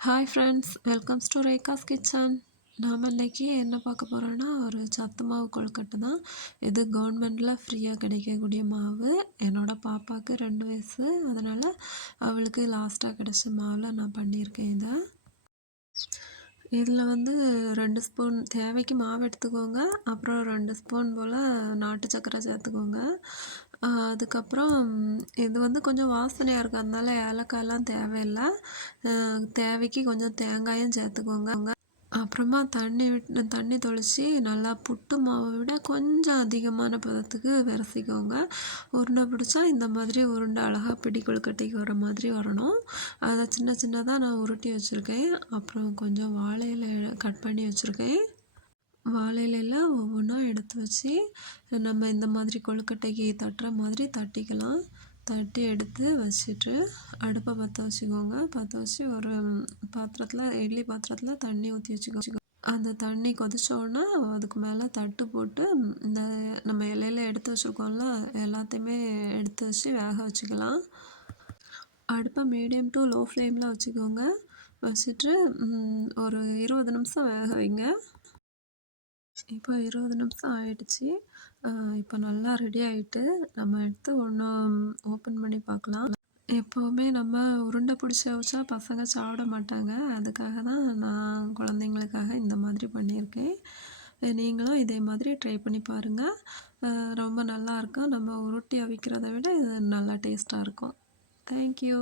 Hi friends welcomes to Rekha's kitchen நாம் இன்றைக்கி என்ன பார்க்க போகிறோன்னா ஒரு சத்து மாவு கொழுக்கட்டை தான். இது கவர்மெண்டில் ஃப்ரீயாக கிடைக்கக்கூடிய மாவு. என்னோடய பாப்பாவுக்கு ரெண்டு வயசு. அதனால் அவளுக்கு லாஸ்ட்டாக கிடச்ச மாவில் நான் பண்ணியிருக்கேன் இதை. இதில் வந்து ரெண்டு ஸ்பூன் தேவைக்கு மாவு எடுத்துக்கோங்க. அப்புறம் ரெண்டு ஸ்பூன் போல் நாட்டு சக்கரை சேர்த்துக்கோங்க. அதுக்கப்புறம் இது வந்து கொஞ்சம் வாசனையாக இருக்கும் ஏலக்காயெலாம் தேவையில்லை. தேவைக்கு கொஞ்சம் தேங்காயும் சேர்த்துக்கோங்க. அப்புறமா தண்ணி விட்டு தண்ணி தொளித்து நல்லா புட்டு மாவை விட கொஞ்சம் அதிகமான பதத்துக்கு விரசிக்கோங்க. உருண்டை பிடிச்சா இந்த மாதிரி உருண்டை அழகாக பிடி கொழுக்கட்டைக்கு வர மாதிரி வரணும். அதை சின்ன சின்னதாக நான் உருட்டி வச்சுருக்கேன். அப்புறம் கொஞ்சம் வாழையில கட் பண்ணி வச்சுருக்கேன். வாழையில ஒவ்வொன்றா எடுத்து வச்சு நம்ம இந்த மாதிரி கொழுக்கட்டைக்கு தட்டுற மாதிரி தட்டிக்கலாம். தட்டி எடுத்து வச்சுட்டு அடுப்பை பற்ற வச்சுக்கோங்க. பற்ற வச்சு ஒரு பாத்திரத்தில் இட்லி பாத்திரத்தில் தண்ணி ஊற்றி வச்சுக்கோ அந்த தண்ணி கொதிச்சோடனே அதுக்கு மேலே தட்டு போட்டு இந்த நம்ம இலையில எடுத்து வச்சுருக்கோம்ல எல்லாத்தையுமே எடுத்து வச்சு வேக வச்சுக்கலாம். அடுப்பை மீடியம் டு லோ ஃப்ளேமில் வச்சுக்கோங்க. வச்சுட்டு ஒரு இருபது நிமிஷம் வேக வைங்க. இப்போ இருபது நிமிஷம் ஆயிடுச்சு. இப்போ நல்லா ரெடி ஆகிட்டு நம்ம எடுத்து ஒன்று ஓப்பன் பண்ணி பார்க்கலாம். எப்போவுமே நம்ம உருண்டை பிடிச்சி வச்சா பசங்க சாப்பிட மாட்டாங்க. அதுக்காக தான் நான் குழந்தைங்களுக்காக இந்த மாதிரி பண்ணியிருக்கேன். நீங்களும் இதே மாதிரி ட்ரை பண்ணி பாருங்கள் ரொம்ப நல்லாயிருக்கும் நம்ம உருட்டி அவிக்கிறத விட இது நல்லா டேஸ்ட்டாக இருக்கும். தேங்க்யூ